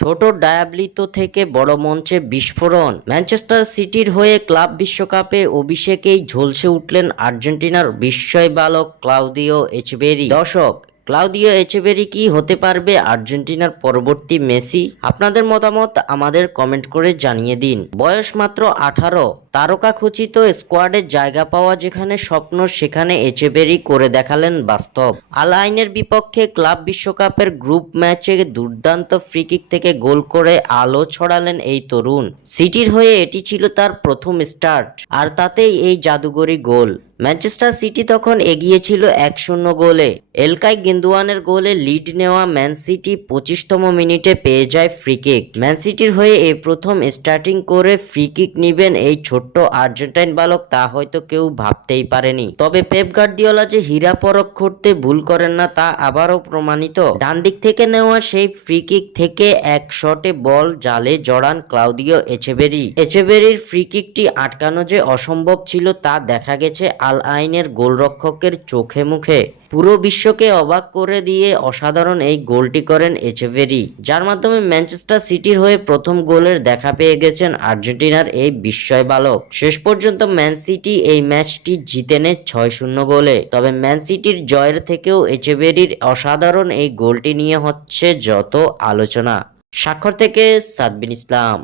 ছোট ডায়াবলিতো থেকে বড় মঞ্চে বিস্ফোরণ। ম্যানচেস্টার সিটির হয়ে ক্লাব বিশ্বকাপে অভিষেকেই ঝলসে উঠলেন আর্জেন্টিনার বিস্ময় বালক ক্লাউদিও এচেভেরি। দর্শক, ক্লাউদিও এচেভেরি কি হতে পারবে আর্জেন্টিনার পরবর্তী মেসি? আপনাদের মতামত আমাদের কমেন্ট করে জানিয়ে দিন। বয়স মাত্র 18, তারকা খচিত স্কোয়াডে জায়গা পাওয়া যেখানে স্বপ্ন, সেখানে এচেভেরি করে দেখালেন বাস্তব। আল আইনের বিপক্ষে ক্লাব বিশ্বকাপের গ্রুপ ম্যাচে দুর্দান্ত ফ্রিকিক থেকে গোল করে আলো ছড়ালেন এই তরুণ। সিটির হয়ে এটি ছিল তার প্রথম স্টার্ট, আর তাতেই এই জাদুগরি গোল। ম্যানচেস্টার সিটি তখন এগিয়ে ছিল 1-0 গোলে। এলকাই গিন্দোয়ানের গোলে লিড নেওয়া ম্যান সিটি 25তম মিনিটে পেয়ে যায় ফ্রিকিক। ম্যান সিটির হয়ে এই প্রথম স্টার্টিং করে ফ্রিকিক নিবেন এই ছোট্ট আর্জেন্টাইন বালক, তা হয়তো কেউ ভাবতেই পারেনি। তবে পেপ গার্দিওলা যে হীরা পরখ করতে ভুল করেন না তা আবারও প্রমাণিত। ডান দিক থেকে নেওয়া সেই ফ্রিকিক থেকে এক শটে বল জালে জড়ান ক্লাউদিও এচেভেরি। এচেভেরির ফ্রিকিকটি আটকানো যে অসম্ভব ছিল তা দেখা গেছে আল আইনের গোলরক্ষকের চোখে মুখে। পুরো বিশ্বকে অবাক করে দিয়ে অসাধারণ এই গোলটি করেন এচেভেরি, যার মাধ্যমে ম্যানচেস্টার সিটির হয়ে প্রথম গোলের দেখা পেয়ে গেছেন আর্জেন্টিনার এই বিস্ময় বালক। শেষ পর্যন্ত ম্যান সিটি এই ম্যাচটি জিতে নেয় 6-0 গোলে। তবে ম্যান সিটির জয়ের থেকেও এচেভেরির অসাধারণ এই গোলটি নিয়ে হচ্ছে যত আলোচনা। স্বাক্ষর থেকে সাদবিন ইসলাম।